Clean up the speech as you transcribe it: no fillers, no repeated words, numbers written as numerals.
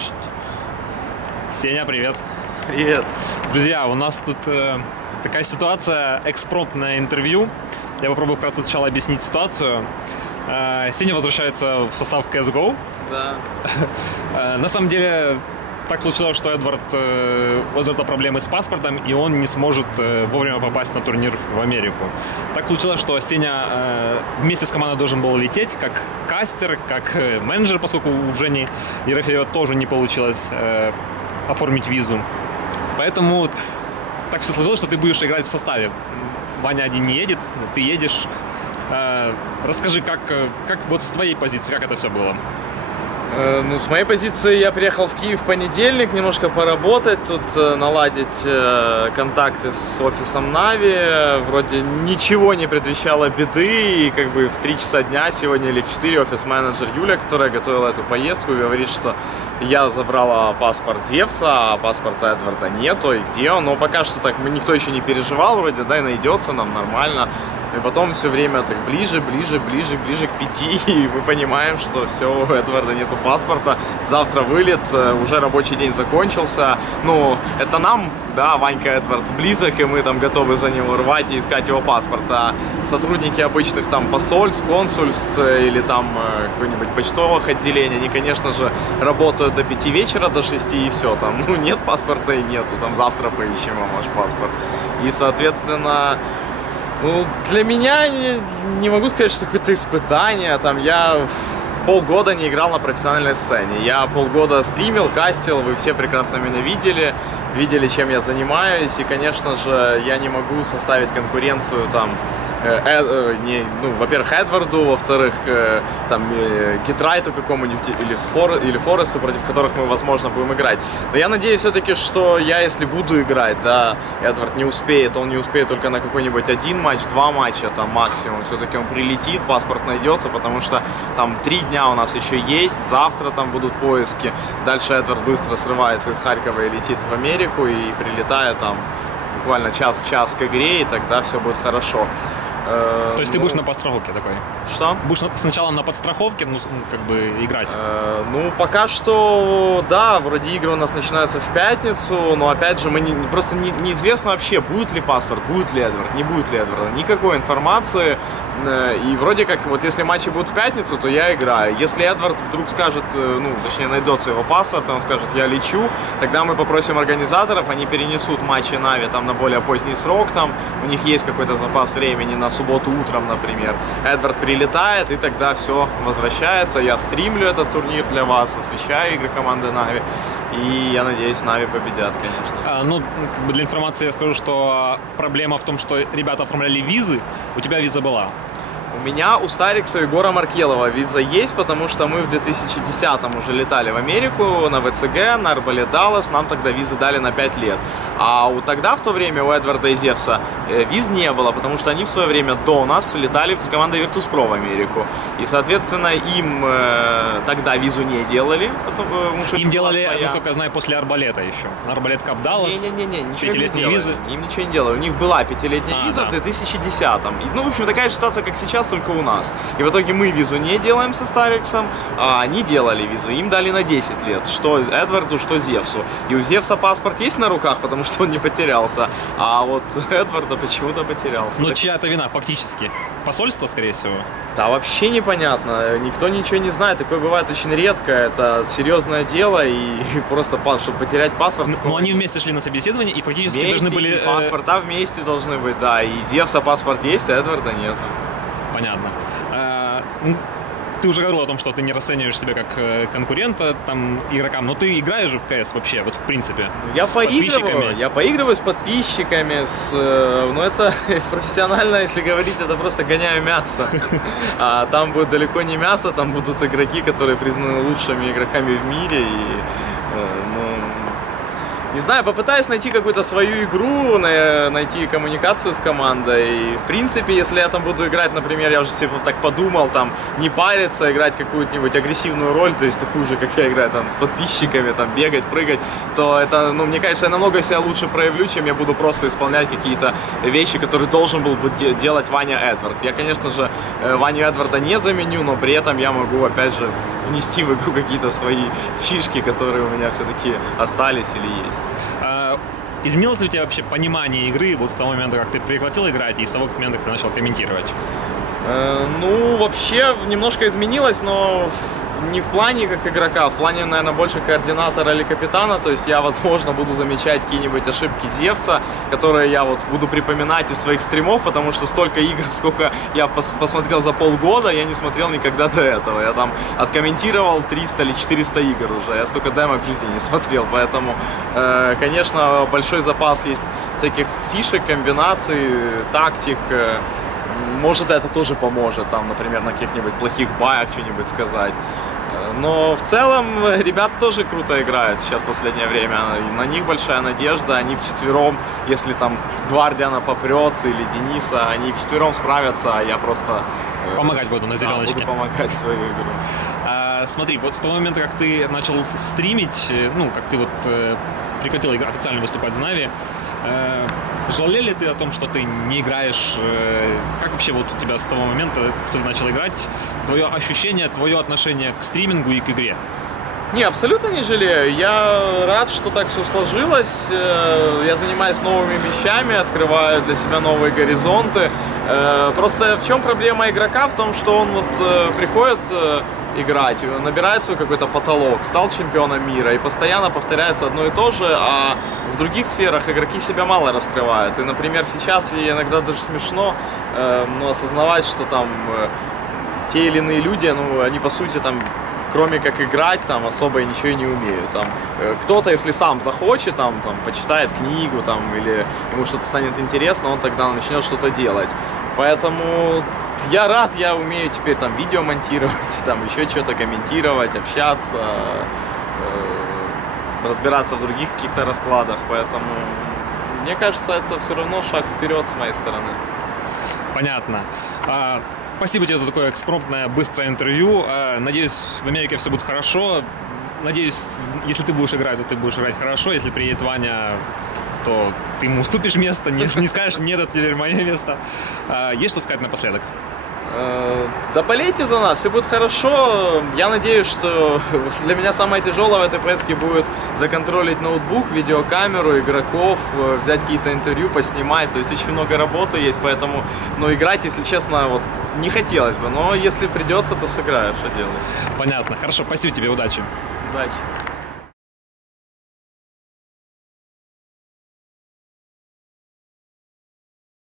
начать. Сеня, привет. Привет. Друзья, у нас тут такая ситуация, экспромтное интервью. Я попробую вкратце сначала объяснить ситуацию. Сеня возвращается в состав CSGO. Да. На самом деле, так случилось, что у Эдварда проблемы с паспортом, и он не сможет вовремя попасть на турнир в Америку. Так случилось, что Сеня вместе с командой должен был лететь, как кастер, как менеджер, поскольку у Жени Ерофеева тоже не получилось оформить визу. Поэтому так все сложилось, что ты будешь играть в составе. Ваня один не едет, ты едешь. Расскажи, как вот с твоей позиции, как это все было? Ну, с моей позиции я приехал в Киев в понедельник, немножко поработать, тут наладить контакты с офисом Нави. Вроде ничего не предвещало беды, и как бы в 3 часа дня сегодня или в 4 офис-менеджер Юля, которая готовила эту поездку, говорит, что я забрала паспорт Зевса, а паспорта Эдварда нету, и где он? Но пока что так никто еще не переживал, вроде, да, и найдется нам нормально. И потом все время так ближе к 5, и мы понимаем, что все, у Эдварда нету паспорта. Завтра вылет, уже рабочий день закончился. Ну, это нам, да, Ванька Эдвард близок, и мы там готовы за него рвать и искать его паспорт. А сотрудники обычных там посольств, консульств или там какой-нибудь почтовых отделений, они, конечно же, работают до 5 вечера, до 6, и все. Там, ну, нет паспорта и нету, там завтра поищем вам ваш паспорт. И, соответственно... Ну, для меня не могу сказать, что какое-то испытание. Там я полгода не играл на профессиональной сцене. Я полгода стримил, кастил, вы все прекрасно меня видели, чем я занимаюсь. И, конечно же, я не могу составить конкуренцию там, во-первых, Эдварду, во-вторых, там, Гитрайту какому-нибудь или Форесту, против которых мы, возможно, будем играть. Но я надеюсь все-таки, что я, если буду играть, да, Эдвард не успеет, он не успеет только на какой-нибудь 1 матч, 2 матча, там, максимум. Все-таки он прилетит, паспорт найдется, потому что там 3 дня у нас еще есть, завтра там будут поиски. Дальше Эдвард быстро срывается из Харькова и летит в Америку, и прилетает там буквально час в час к игре, и тогда все будет хорошо. То есть ты будешь на подстраховке такой? Что? Будешь сначала на подстраховке, ну, как бы, играть? Ну, пока что, да, вроде игры у нас начинаются в пятницу, но, опять же, просто неизвестно вообще, будет ли паспорт, будет ли Эдвард, не будет ли Эдварда, никакой информации. И вроде как, вот если матчи будут в пятницу, то я играю. Если Эдвард вдруг скажет, ну, точнее, найдется его паспорт, и он скажет, я лечу, тогда мы попросим организаторов, они перенесут матчи Нави там на более поздний срок, там у них есть какой-то запас времени на субботу утром, например. Эдвард прилетает, и тогда все возвращается. Я стримлю этот турнир для вас, освещаю игры команды Нави. И я надеюсь, Нави победят, конечно. Ну, как бы для информации я скажу, что проблема в том, что ребята оформляли визы, у тебя виза была. У меня, у Старикса и Егора Маркелова виза есть, потому что мы в 2010-м уже летали в Америку на ВЦГ, на Арбалет Даллас, нам тогда визы дали на 5 лет. А тогда, в то время, у Эдварда и Зевса виз не было, потому что они в свое время до нас летали с командой Virtus.pro в Америку. И, соответственно, им тогда визу не делали. Потому что им делали, насколько я знаю, после Арбалета еще. Арбалет Кап Даллас. Не-не-не, ничего 5-летние не визы. Им ничего не делали. У них была 5-летняя виза в 2010-м. Ну, в общем, такая же ситуация, как сейчас, только у нас. И в итоге мы визу не делаем со Стариксом, а они делали визу. Им дали на 10 лет. Что Эдварду, что Зевсу. И у Зевса паспорт есть на руках, потому что он не потерялся. А вот Эдварда почему-то потерялся. Но чья-то вина, фактически? Посольство, скорее всего? Да, вообще непонятно. Никто ничего не знает. Такое бывает очень редко. Это серьезное дело. И просто, чтобы потерять паспорт... Но они вместе шли на собеседование и фактически вместе, должны были... Паспорта вместе должны быть, да. И Зевса паспорт есть, а Эдварда нет. Понятно. Ты уже говорил о том, что ты не расцениваешь себя как конкурента там, игрокам, но ты играешь же в КС вообще, вот в принципе. Я поигрываю с подписчиками, но это профессионально, если говорить, это просто гоняю мясо. А там будет далеко не мясо, там будут игроки, которые признаны лучшими игроками в мире. И, не знаю, попытаюсь найти какую-то свою игру, найти коммуникацию с командой. И, в принципе, если я там буду играть, например, я уже себе так подумал, там, не париться, играть какую-нибудь агрессивную роль, то есть такую же, как я играю, там, с подписчиками, там, бегать, прыгать, то это, ну, мне кажется, я намного себя лучше проявлю, чем я буду просто исполнять какие-то вещи, которые должен был бы делать Ваня Эдвард. Я, конечно же, Ваню Эдварда не заменю, но при этом я могу, опять же, внести в игру какие-то свои фишки, которые у меня все-таки остались или есть. Изменилось ли у тебя вообще понимание игры вот с того момента, как ты прекратил играть, и с того момента, как ты начал комментировать? Ну, вообще немножко изменилось, но не в плане как игрока, в плане, наверное, больше координатора или капитана. То есть я, возможно, буду замечать какие-нибудь ошибки Зевса, которые я вот буду припоминать из своих стримов, потому что столько игр, сколько я посмотрел за полгода, я не смотрел никогда до этого. Я там откомментировал 300 или 400 игр уже, я столько демок в жизни не смотрел, поэтому, конечно, большой запас есть всяких фишек, комбинаций, тактик. Может, это тоже поможет, там, например, на каких-нибудь плохих баях что-нибудь сказать. Но в целом ребят тоже круто играют сейчас в последнее время. На них большая надежда. Они вчетвером, если там Гвардиана попрет или Дениса, они вчетвером справятся, а я просто... Помогать буду на зеленочке. Буду помогать свою игру. Смотри, вот с того момента, как ты начал стримить, ну, как ты вот прекратил официально выступать за Нави, жалел ли ты о том, что ты не играешь? Как вообще вот у тебя с того момента, что ты начал играть, твое ощущение, твое отношение к стримингу и к игре? Не, абсолютно не жалею. Я рад, что так все сложилось. Я занимаюсь новыми вещами, открываю для себя новые горизонты. Просто в чем проблема игрока? В том, что он вот приходит играть, набирает свой какой-то потолок, стал чемпионом мира и постоянно повторяется одно и то же, а в других сферах игроки себя мало раскрывают. И, например, сейчас иногда даже смешно осознавать, что там те или иные люди, они по сути там, кроме как играть, там особо ничего и не умеют. Там, кто-то, если сам захочет, там, почитает книгу, там, или ему что-то станет интересно, он тогда начнет что-то делать. Поэтому я рад, я умею теперь там видео монтировать, там еще что-то комментировать, общаться, разбираться в других каких-то раскладах. Поэтому мне кажется, это все равно шаг вперед с моей стороны. Понятно. Спасибо тебе за такое экспромтное, быстрое интервью. Надеюсь, в Америке все будет хорошо. Надеюсь, если ты будешь играть, то ты будешь играть хорошо. Если приедет Ваня, то ты ему уступишь место, не скажешь, нет, это теперь мое место. Есть что сказать напоследок? Да болейте за нас, все будет хорошо. Я надеюсь, что для меня самое тяжелое в этой поездке будет законтролить ноутбук, видеокамеру, игроков, взять какие-то интервью, поснимать. То есть очень много работы есть, поэтому, играть, если честно, вот не хотелось бы. Но если придется, то сыграю, что делать. Понятно, хорошо, спасибо тебе, удачи. Удачи.